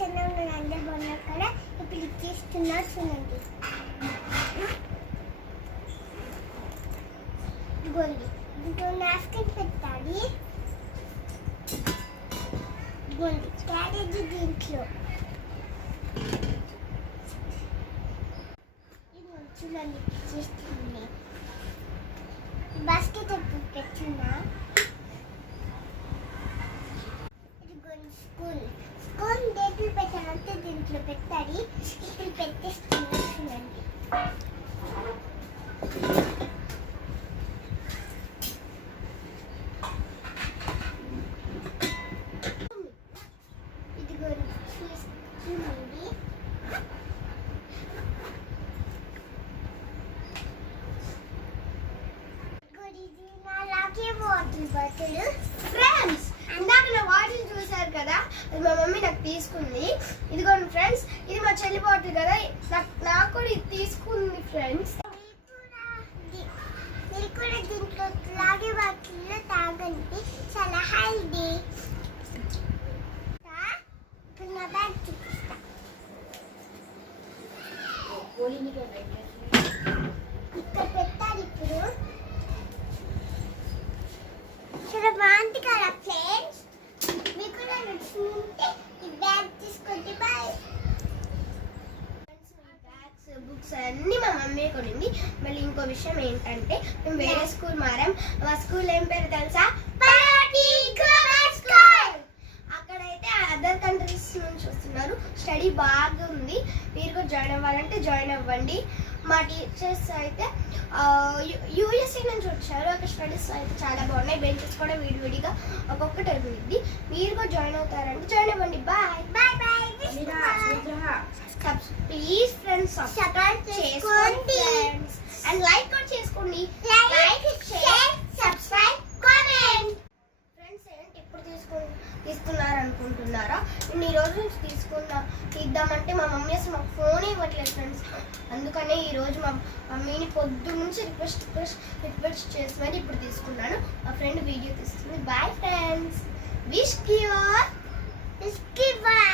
అందరూ బాగున్నారు కదా. ఇప్పుడు ఇచ్చేస్తున్నా చూడండి. ఇదిగోండి, ఇంకో నాప్కిన్ పెట్టాలి. ఇదిగోండి క్యారేజీ దీంట్లో చూడండి ఇచ్చేస్తుంది. బాస్కెట్ ఎప్పుడు పెట్టున్నా. స్కూల్ డేట్లు పెట్టాలంటే దీంట్లో పెట్టాలి. ఇప్పుడు పెట్టేస్తున్నాను చూడండి. ఇదిగో చూడండి. ఇది నా లాగే వాటర్ బాటిల్. ఫ్రెండ్స్, ఇందాక నా బాటిల్ చూసారు కదా, అది మా మమ్మీ నాకు తీసుకుంది. ఇదిగోండి ఫ్రెండ్స్, ఇది మా చెల్లి బాటిల్ కదా, నాకు కూడా ఇది తీసుకుంది ఫ్రెండ్స్. మీరు కూడా దీంట్లో లాగే బాటిల్లో తాగండి, చాలా హెల్దీ. ఇప్పుడు నా బ్యాగ్ చూపిస్తా. ఇక్కడ పెట్టాలి. ఇప్పుడు చాలా బాగుంది కదా ఫ్రెండ్స్. మీకు కూడా నచ్చుంటే ఈ బ్యాగ్ తీసుకోండి. బాయ్. బ్యాగ్స్, బుక్స్ అన్నీ మా మమ్మీ కొనింది. మళ్ళీ ఇంకో విషయం ఏంటంటే, మేము వేరే స్కూల్ మారాం. మా స్కూల్ ఏం పేరు తెలుసా? అక్కడైతే అదర్ కంట్రీస్ నుంచి వస్తున్నారు. స్టడీ బాగా ఉంది. మీరు కూడా జాయిన్ అవ్వాలంటే జాయిన్ అవ్వండి. మా టీచర్స్ అయితే యూఎస్ఏ నుంచి వచ్చారు. అక్కడ స్టడీస్ అయితే చాలా బాగున్నాయి. బెంచెస్ కూడా విడివిడిగా ఒక్కొక్కటి అయిపోయింది. మీరు కూడా జాయిన్ అవుతారంటే జాయిన్ అవ్వండి. Bye bye bye. Please friends subscribe చేసుకోండి అండ్ లైక్ కూడా చేసుకోండి. Like, share, subscribe, comment. Friends, ఏంటి ఇప్పుడు తీసుకున్నారు అనుకుంటున్నారా? నేను ఈ రోజు నుంచి తీద్దామంటే మా మమ్మీ అసలు మాకు ఫోన్ ఇవ్వట్లేదు ఫ్రెండ్స్. అందుకనే ఈ రోజు మా మమ్మీని పొద్దు నుంచి రిక్వెస్ట్ చేసి మరి ఇప్పుడు తీసుకున్నాను. మా ఫ్రెండ్ వీడియో తీస్తుంది. Bye friends. విష్ కి బాయ్.